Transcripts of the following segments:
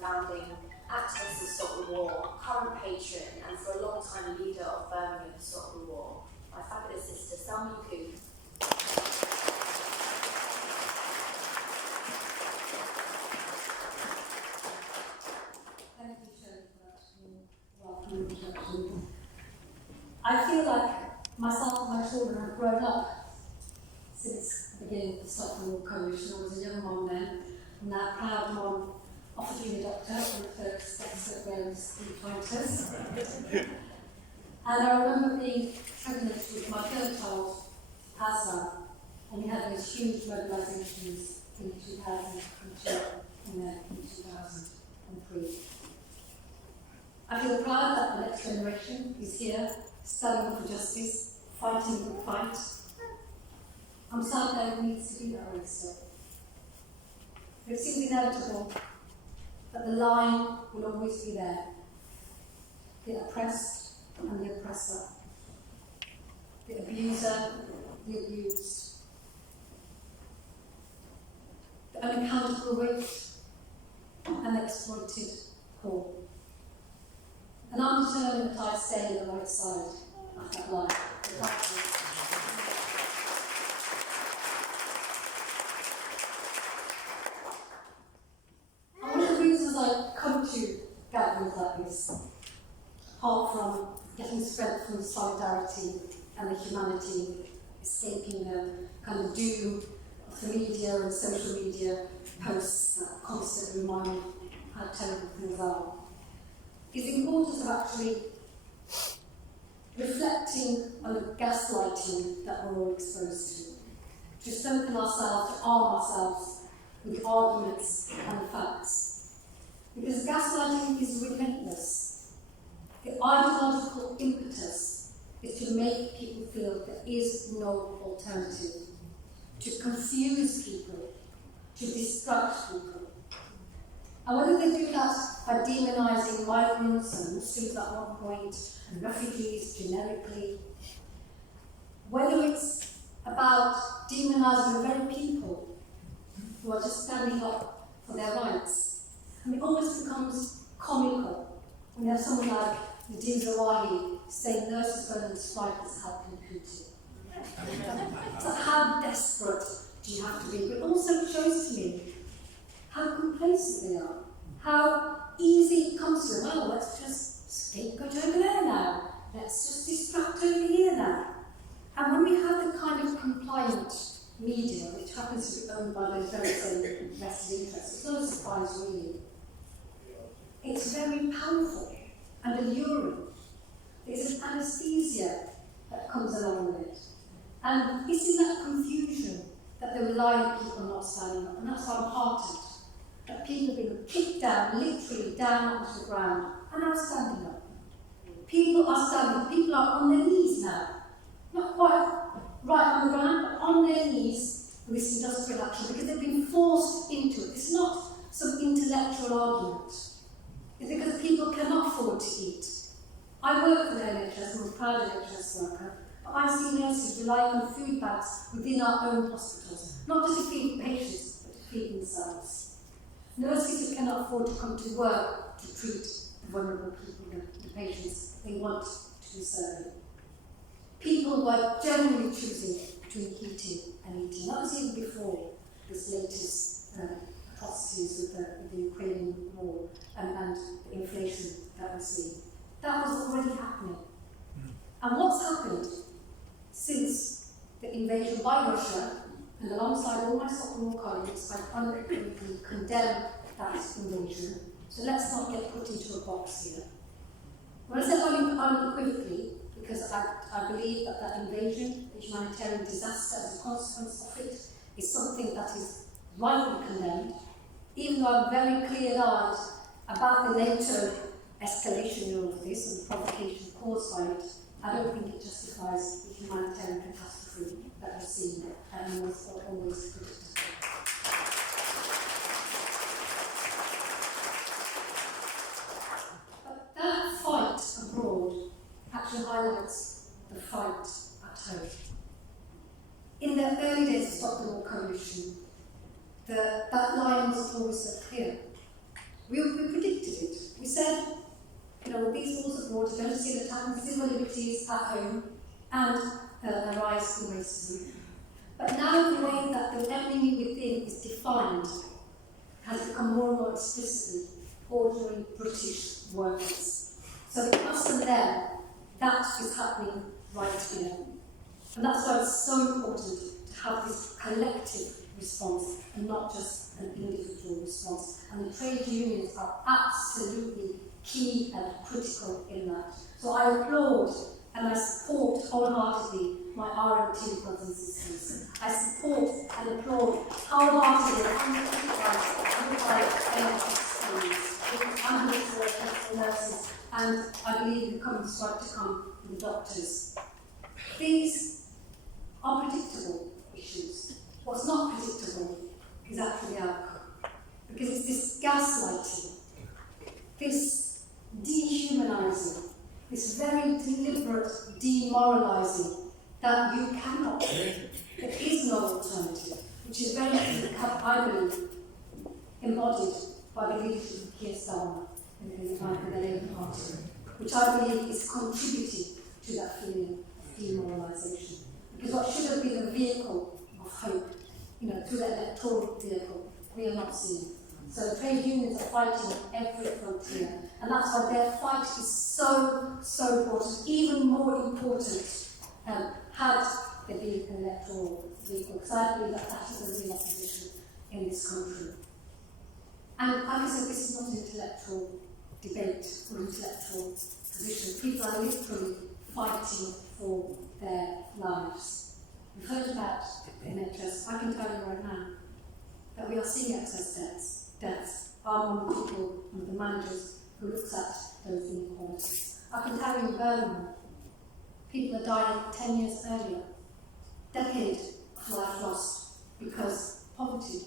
founding activist of Stop the War, current patron, and for a long time leader of Birmingham Stop the War, my fabulous sister Salma Yaqoob. Thank you, Shirley, for that welcome introduction. I feel like myself and my children have grown up since the beginning of the Stop the War Coalition. I was a young mom then, and now proud mom of a junior doctor and the first expert Wales fighters. And I remember being pregnant with my third child, Aslan, and we had those huge mobilisations in 2002 and then in 2003. I feel proud that the next generation is here, standing up for justice, fighting the fight. I'm sad that it needs to be that way still. It seems inevitable that the line will always be there. The oppressed and the oppressor. The abuser, the abused. The unaccountable raped and exploited poor. And I'm determined that I stay on the right side of that line. And one of the reasons I come to gatherings like this, apart from getting strength from solidarity and the humanity, escaping the kind of doom of the media and social media posts that constantly remind me how terrible things are, is the importance of actually reflecting on the gaslighting that we're all exposed to strengthen ourselves, to arm ourselves with arguments and facts. Because gaslighting is relentless. The ideological impetus is to make people feel there is no alternative, to confuse people, to distract people. And whether they do that by demonising migrants and Muslims at one point, and refugees generically, whether it's about demonising the very people who are just standing up for their rights, and it almost becomes comical when you have someone like Nadine Zawahiri saying nurses going on strike is helping Putin. So how desperate do you have to be? But it also shows to me how complacent they are, how easy it comes to them. Well, let's just scapegoat over there now, let's just distract over here now. And when we have the kind of compliant media, which happens to be owned by those very same vested interests, it's not a surprise really. It's very powerful and alluring. There's an anaesthesia that comes along with it. And it's in that confusion that the reliant people are not standing up, and that's why I'm heartened that people have been kicked down, literally down onto the ground, and are standing up. People are standing up, people are on their knees now. Not quite right on the ground, but on their knees with this industrial action, because they've been forced into it. It's not some intellectual argument. It's because people cannot afford to eat. I work for the NHS, I'm a proud NHS worker, but I see nurses relying on food banks within our own hospitals, not just to feed patients, but to feed themselves. Nurses who cannot afford to come to work to treat the vulnerable people, the patients they want to be serving. People who are genuinely choosing between eating and eating. That was even before this latest atrocities with the Ukrainian war and the inflation that we're seeing. That was already happening. And what's happened since the invasion by Russia, and alongside all my Stop the War colleagues, I unequivocally condemn that invasion. So let's not get put into a box here. When I say unequivocally, because I believe that that invasion, the humanitarian disaster as a consequence of it, is something that is rightly condemned, even though I'm very clear-eyed about the NATO escalation in all of this and the provocation caused by it. I don't think it justifies the humanitarian catastrophe that we're seeing and was always predicted. But that fight abroad actually highlights the fight at home. In the early days of Stop the War Coalition, that line wasn't always so clear. We predicted it. We said, with these laws of war, we're going to see an attack on civil liberties at home and a rise in racism. But now the way that the enemy within is defined has become more and more explicitly ordinary British workers. So the us and them, that is happening right here. And that's why it's so important to have this collective response and not just an individual response. And the trade unions are absolutely key and critical in that. So I applaud and I support wholeheartedly my RMT brothers and sisters. I support and applaud wholeheartedly ambulance workers and nurses, and I believe the coming strike to come for the doctors. These are predictable issues. What's not predictable is actually the outcome. Because it's this gaslighting, this dehumanising, this very deliberate demoralising that you cannot do. There is no alternative, which is very much, I believe, embodied by the leadership of Keir Starmer in the Labour Party, which I believe is contributing to that feeling of demoralisation. Because what should have been a vehicle of hope, through the electoral vehicle, we are not seeing. So the trade unions are fighting at every frontier, and that's why their fight is so, so important, even more important had there been an electoral vehicle, because I believe that that is a real opposition in this country. And like I said, this is not an intellectual debate or intellectual position. People are literally fighting for their lives. We've heard about the NHS. I can tell you right now that we are seeing excess deaths. I'm one of the people, one of the managers who looks at those inequalities. I can tell you in Birmingham, people are dying 10 years earlier, decade of life lost because poverty.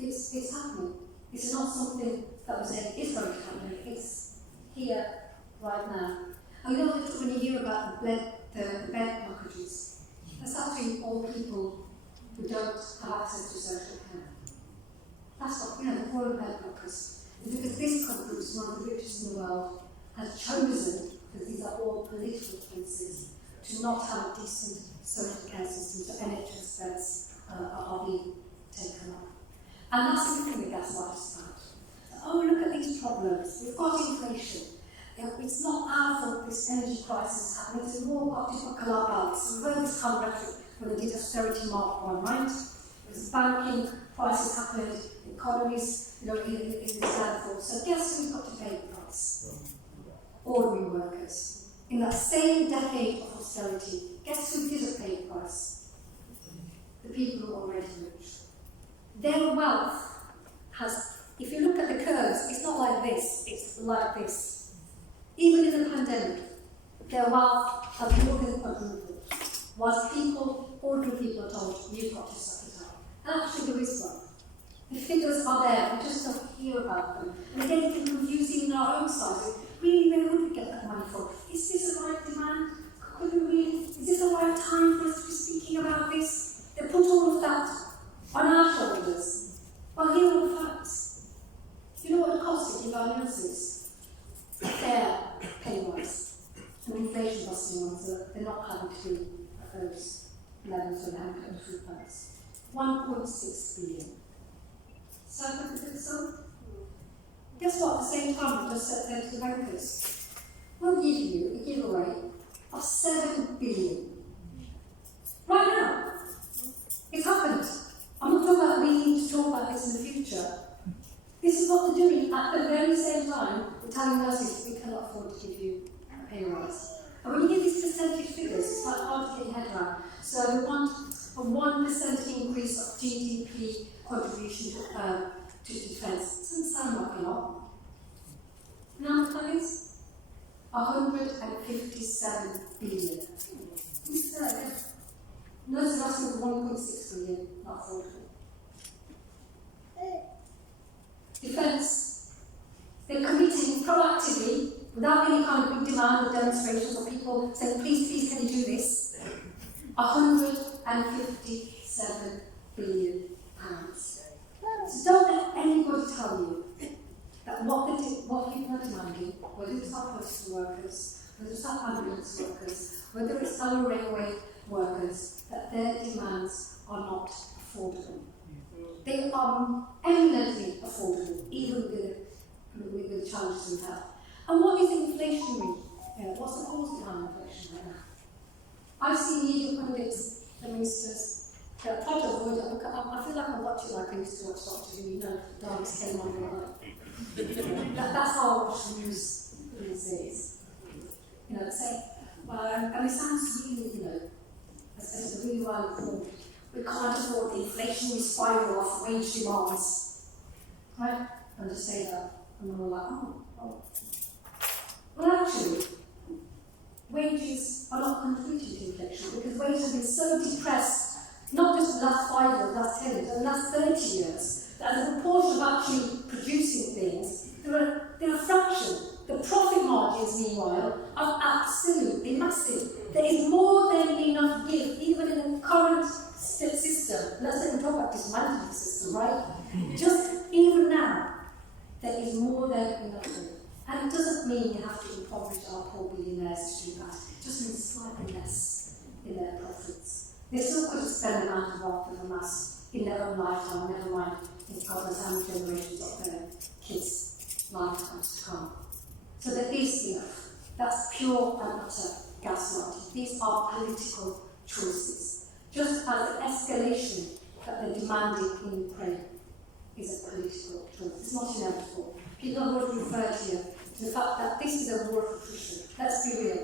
It's happening. It's not something that we say is going to happen. It's here right now. And when you hear about the bed blockages, that's actually all people who don't have access to social care. That's what, the poor bed blockers. It's because this country, which is one of the richest in the world, has chosen, because these are all political choices, to not have a decent social care system, so NHS beds are being taken up. And that's the thing the gaslight is about. Oh, look at these problems. We've got inflation. It's not our fault this energy crisis is happening. We've all got to buckle our belts. We've heard this kind of rhetoric when they did austerity Mark 1, right? Because banking crisis happened, economies, in this downfall. So guess who's got to pay the price? Ordinary workers. In that same decade of austerity, guess who didn't pay the price? The people who are already rich. Their wealth has, if you look at the curves, it's not like this, it's like this. Even in the pandemic, their wealth has more than quadrupled. Whilst ordinary people are told, you've got to suck it up. And actually there is one. The figures are there, we just don't hear about them. And again, it can confuse even our own side. Really, where would we get that money from? Is this the right demand? Is this the right time for us to be speaking about this? They put all of that on our shoulders. Well, here are the facts. Do you know what it costs to give our nurses a fair pay rise? And inflation busting ones, so they're not having to be at those levels where they haven't got food banks. 1.6 billion. South African sum? Guess what? At the same time, we just said to the bankers, we'll give you a giveaway of 7 billion. Right now. It's happened. I'm not talking about we need to talk about this in the future. This is what they're doing at the very same time. We're telling nurses we cannot afford to give you a pay rise. And when you get these percentage figures, it's quite hard to get your head around. So we want a 1% increase of GDP contribution to defence. Doesn't sound like a lot. And how much that is? 157 billion. Nurses are asking for 1.6 billion, not 40. Defence. They're committing proactively, without any kind of big demand or demonstrations or people saying, please, can you do this? 157 billion pounds. So don't let anybody tell you that what people are demanding, whether it's our postal workers, whether it's our ambulance workers, whether it's our railway workers, that their demands are not affordable. They are eminently affordable, even with the challenges we have. And what is inflationary? What's the cause behind inflation right now? I've seen media pundits, the ministers, that try to avoid it. I feel like I'm watching like I used to watch Doctor Who, Dogs came on the That's how I watch the news these days. They say, and it sounds really, as a really well informed. We can't afford the inflationary spiral of wage demands. Right? And just say that. And then we're like, oh. Well, actually, wages are not contributing to inflation because wages have been so depressed, not just the last 5 years, the last 10 years, but the last 30 years, that as a proportion of actually producing things, they're a fraction. The profit margins, meanwhile, are absolutely massive. There is more than enough give, even in the current system. Let's not even talk about dismantling the system, right? Just even now, there is more than enough give. And it doesn't mean you have to impoverish our poor billionaires to do that. It just means slightly less in their profits. They still could have spent the amount of wealth they've amassed in their own lifetime, never mind in God's how many generations of their kids' lifetimes to come. So there is enough. That's pure and utter gaslighting. These are political choices. Just as the escalation that they're demanding in Ukraine is a political choice. It's not inevitable. People have already referred here to the fact that this is a war of attrition. Let's be real.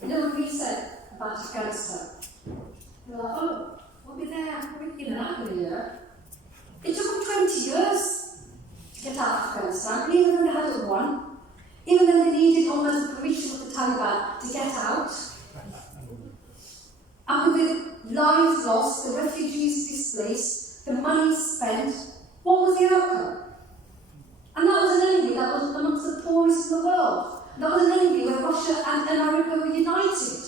What we said about Afghanistan? We're like, oh, we'll be there in and out of a year. It took them 20 years to get out of Afghanistan, and even though they hadn't won, even though they needed almost the permission of the Taliban to get out, and with the lives lost, the refugees displaced, the money spent, what was the outcome? And that was an enemy that was amongst the poorest in the world. That was an enemy where Russia and America were united.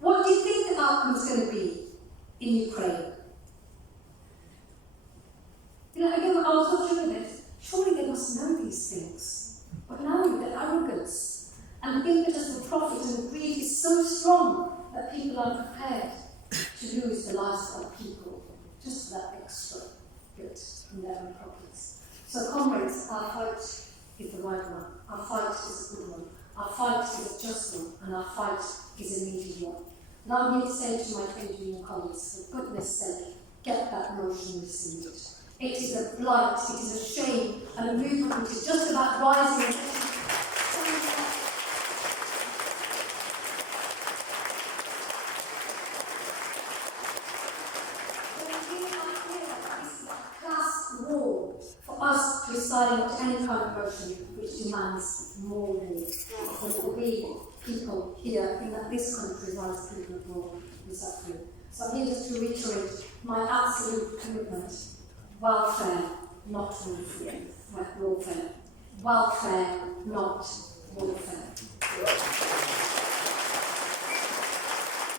What do you think the outcome is going to be in Ukraine? Again, I was looking at it, surely they must know these things. But now the arrogance and the impetus for profit and greed is so strong that people are prepared to lose the lives of people just for that extra bit in their own pockets. So comrades, our fight is the right one. Our fight is a good one. Our fight is a just one. And our fight is a needed one. And I'm here to say to my trade union colleagues, for goodness sake, get that motion rescinded. It is a blight, it is a shame, and a movement which is just about rising. Us to deciding to any kind of motion which demands more war. For we people here in this country, as people abroad, is suffering. So I'm here just to reiterate my absolute commitment: welfare, not warfare. Welfare, not warfare.